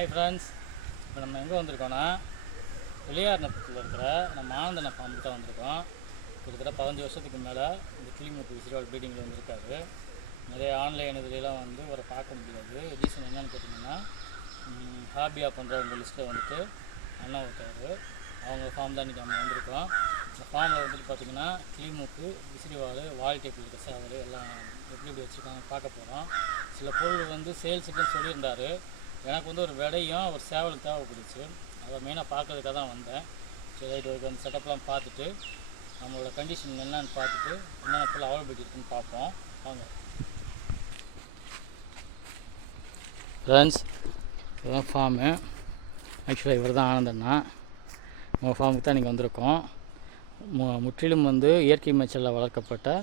Hi friends, இப்போ நம்ம எங்கே வந்திருக்கோன்னா வெளியார்னத்தில் இருக்கிற நம்ம ஆனந்தன ஃபார்முக்கு தான் வந்திருக்கோம். கிட்டத்தட்ட 15 வருஷத்துக்கு மேலே இந்த கிளிமுக்கு விசிறிவால் ப்ரீடிங்கில் வந்துருக்காரு. நிறைய ஆன்லைன் இதுலாம் வந்து அவரை பார்க்க முடியாது. ரீசன் என்னென்னு கேட்டிங்கன்னா, ஹாபியாக பண்ணுறவங்க லிஸ்ட்டில் வந்துட்டு அண்ணா ஒருத்தர், அவங்க ஃபார்ம் தான் இன்றைக்கி நம்ம வந்திருக்கோம். இந்த ஃபார்மில் வந்துட்டு பார்த்திங்கன்னா கிளிமுக்கு விசிறிவால் வால் டைப்பில் இருக்க சேவல் எல்லாம் எப்படி வச்சுருக்காங்க பார்க்க போகிறோம். சில பொருள் வந்து சேல்ஸுக்குன்னு சொல்லியிருந்தார். எனக்கு வந்து ஒரு விடையும் ஒரு சேவல் தேவைப்படுச்சு. அதை மெயினாக பார்க்கறதுக்காக தான் வந்தேன். சரி, ரைட், அந்த செட்டப்லாம் பார்த்துட்டு நம்மளோட கண்டிஷன் என்னன்னு பார்த்துட்டு என்னென்ன பொருள் அவைலபிலிட்டி இருக்குன்னு பார்ப்போம். வாங்க ஃப்ரெண்ட்ஸ், இதுதான் ஃபார்மு. ஆக்சுவலாக இவர் தான் ஆனந்தண்ணா. உங்கள் ஃபார்முக்கு தான் நீங்கள் வந்திருக்கோம். முற்றிலும் வந்து இயற்கை மேய்ச்சலில் வளர்க்கப்பட்ட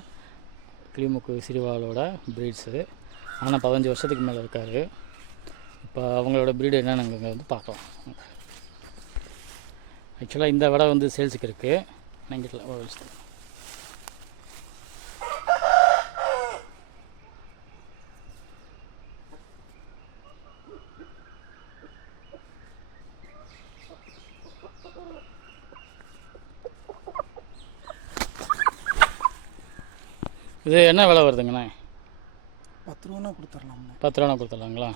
கிளிமுக்கு விசிறிவாலோட ப்ரீட்ஸு. ஆனால் 15 வருஷத்துக்கு மேலே இருக்கார். இப்போ அவங்களோட ப்ரீடு என்னென்னு இங்கே வந்து பார்க்கலாம். ஆக்சுவலாக இந்த விடை வந்து சேல்ஸுக்கு இருக்குது. நீங்கள் வச்சுட்டு இது என்ன விலை வருதுங்கண்ணா? 10 ரூபா கொடுத்துடலாம்ண்ணா. 10 ரூபா கொடுத்துடலாங்களா?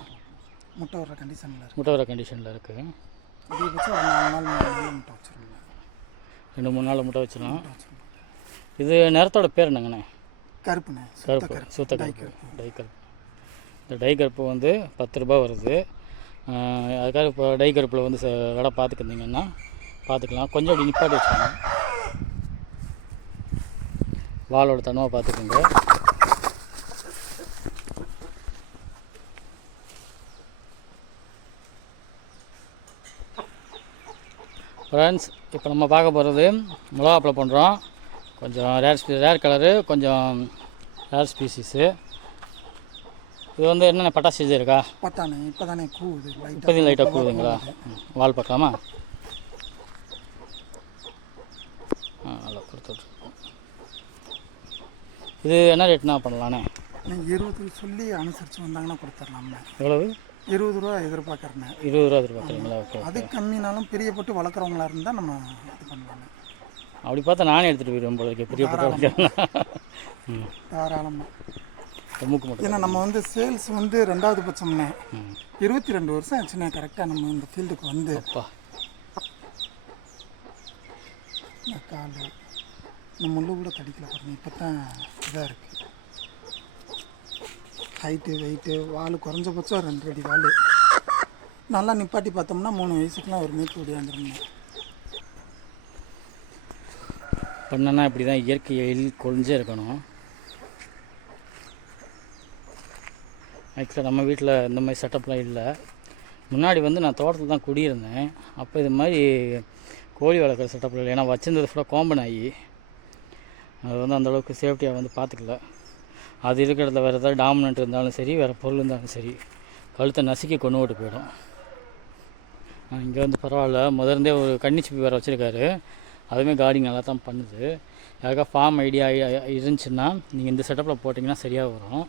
முட்டை வர கண்டிஷனில் இருக்குது. முட்டை வர கண்டிஷனில் இருக்குது. அதிகபட்சம் ஒரு 4 நாள் முட்டை வச்சுருங்க. 2-3 நாள் முட்டை வச்சிடலாம். இது நேரத்தோட பேர் என்னங்கண்ணே? கருப்புண்ணே. கருப்பு, சுத்த கருப்பு, டை கருப்பு. இந்த டை கருப்பு வந்து 10 ரூபா வருது. அதுக்காக இப்போ டை கருப்பில் வந்து விலை பார்த்துக்கிட்டிங்கன்னா பார்த்துக்கலாம். கொஞ்சம் அப்படி நிப்பாட்டி வச்சுக்கோங்க. வாலோட தன்மை பார்த்துக்கோங்க. ஃப்ரெண்ட்ஸ், இப்போ நம்ம பார்க்க போகிறது மிளகாப்பில் பண்ணுறோம். கொஞ்சம் ரேர் கலரு, கொஞ்சம் ரேர் ஸ்பீசிஸு. இது வந்து என்னென்ன பட்டா ஸ்டேஜ் இருக்கா? பட்டானே இப்போ தானே கூவுது. இப்போதையும் லைட்டாக கூவுதுங்களா? வால் பார்க்கலாமா? நல்லா கொடுத்துட்ருக்கோம். இது என்ன ரேட்னா பண்ணலாண்ணே? 20 சொல்லி அனுசரித்து வந்தாங்கன்னா கொடுத்துடலாம்ண்ணே. எவ்வளவு? 20 ரூபா எதிர்பார்க்குறேண்ணே. 20 ரூபா எதிர்பார்க்குறீங்களா? ஓகே. அது கம்மினாலும் பெரிய போட்டு வளர்க்குறவங்களா இருந்தால் நம்ம இது பண்ணலாண்ணே. அப்படி பார்த்தா நானே எடுத்துகிட்டு போயிடுவேன் போல இருக்கு. பெரிய போட்டு வளர்க்கலாம். தாராளமாக. மூக்கு மட்டும். ஏன்னா நம்ம வந்து சேல்ஸ் வந்து 2வது பட்சம்ண்ணே. 22 வருஷம் ஆச்சுண்ணே கரெக்டாக நம்ம இந்த ஃபீல்டுக்கு வந்து. அப்பா, இந்த கால் இந்த முள்ளு கூட தடிக்கல பாருங்க. இப்போ தான் இதாக இருக்குது. ஹைட்டு, வெயிட்டு, வால் குறைஞ்சபட்சம் 2 அடி வால். நல்லா நிப்பாட்டி பார்த்தோம்னா 3 வயசுக்குலாம் ஒரு மேய்க்கு ஓடியாந்துருங்க. பண்ணனா இப்படி தான் இயற்கையில் கொழிஞ்சே இருக்கணும். ஆக்சுவலாக நம்ம வீட்டில் இந்த மாதிரி செட்டப்லாம் இல்லை. முன்னாடி வந்து நான் தோட்டத்தில் தான் குடியிருந்தேன். அப்போ இது மாதிரி கோழி வளர்க்குற செட்டப்பில் இல்லை. ஏன்னா வச்சிருந்தது ஃபுல்லாக கோம்பன் ஆகி அது வந்து அந்தளவுக்கு சேஃப்டியாக வந்து பார்த்துக்கல. அது இருக்கிற இடத்துல வேறு ஏதாவது டாமினன்ட் இருந்தாலும் சரி, வேறு பொருள் இருந்தாலும் சரி, கழுத்தை நசுக்கி கொண்டு ஓட்டு போயிடும். இங்கே வந்து பரவாயில்ல, முதர்ந்தே ஒரு கன்னிச்சிப்பி வேறு வச்சுருக்காரு. அதுவுமே கார்டிங் நல்லா தான் பண்ணுது. யாருக்கா ஃபார்ம் ஐடியா இருந்துச்சுன்னா நீங்கள் இந்த செட்டப்பில் போட்டிங்கன்னா சரியாக வரும்.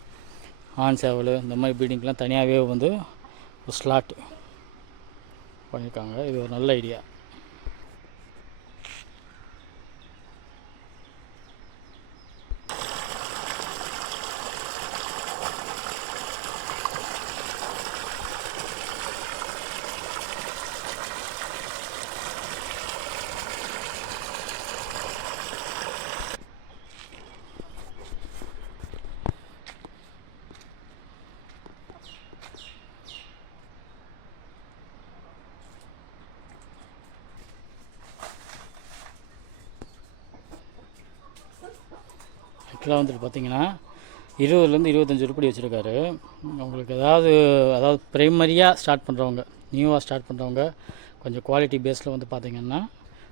ஆண் சேவல் இந்த மாதிரி ப்ரீடிங்க்கெலாம் தனியாகவே வந்து ஒரு ஸ்லாட் பண்ணியிருக்காங்க. இது ஒரு நல்ல ஐடியா. ஆக்சுவலாக வந்துட்டு பார்த்திங்கன்னா 20லேருந்து 25 உருப்படி வச்சுருக்காரு. உங்களுக்கு அதாவது ப்ரைமரியாக ஸ்டார்ட் பண்ணுறவங்க, நியூவாக ஸ்டார்ட் பண்ணுறவங்க கொஞ்சம் குவாலிட்டி பேஸில் வந்து பார்த்திங்கன்னா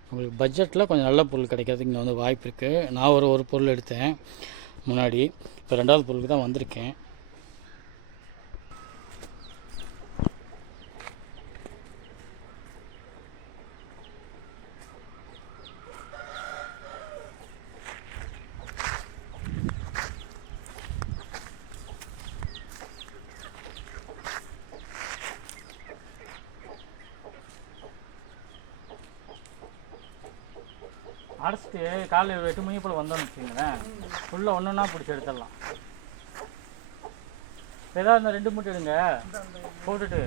உங்களுக்கு பட்ஜெட்டில் கொஞ்சம் நல்ல பொருள் கிடைக்கிறதுக்கு இங்கே வந்து வாய்ப்பு இருக்குது. நான் ஒரு பொருள் எடுத்தேன் முன்னாடி. இப்போ 2வது பொருளுக்கு தான் வந்திருக்கேன். அடைச்சிட்டு காலையில் 8 மணி போல் வந்தோம்னு வச்சுக்கோங்களேன், ஃபுல்லாக ஒன்றுன்னா பிடிச்சி எடுத்துடலாம். ஏதாவது இந்த 2 மூட்டை எடுங்க போட்டுட்டு.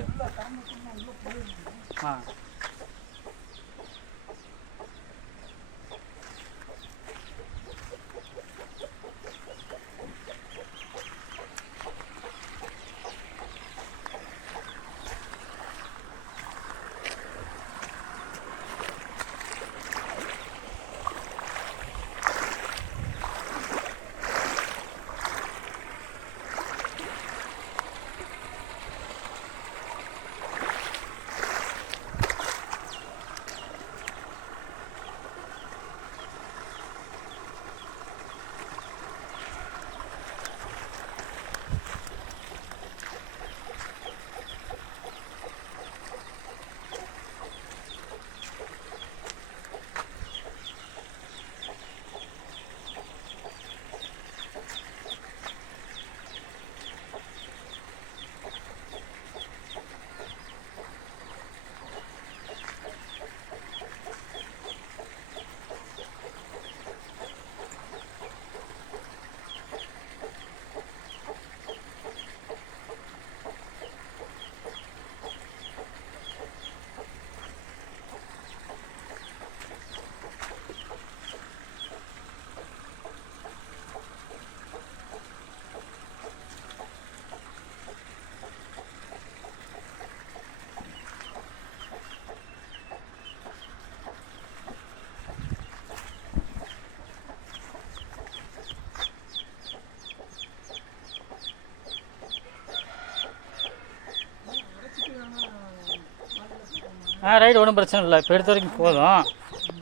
ஆ ரைட், ஒன்றும் பிரச்சனை இல்லை. இப்போ எடுத்த வரைக்கும் போதும்.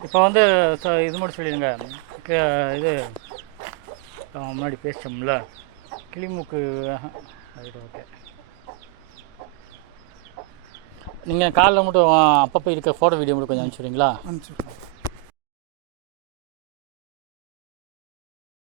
இப்போ வந்து இது மட்டும் சொல்லிடுங்க. இது முன்னாடி பேசிட்டோம்ல கிளிமூக்கு. Right, okay. நீங்கள் காலைல மட்டும் அப்பப்போ இருக்க ஃபோட்டோ வீடியோ மட்டும் கொஞ்சம் அனுப்பிச்சுடுறீங்களா? அனுப்பிச்சுடுறேன்.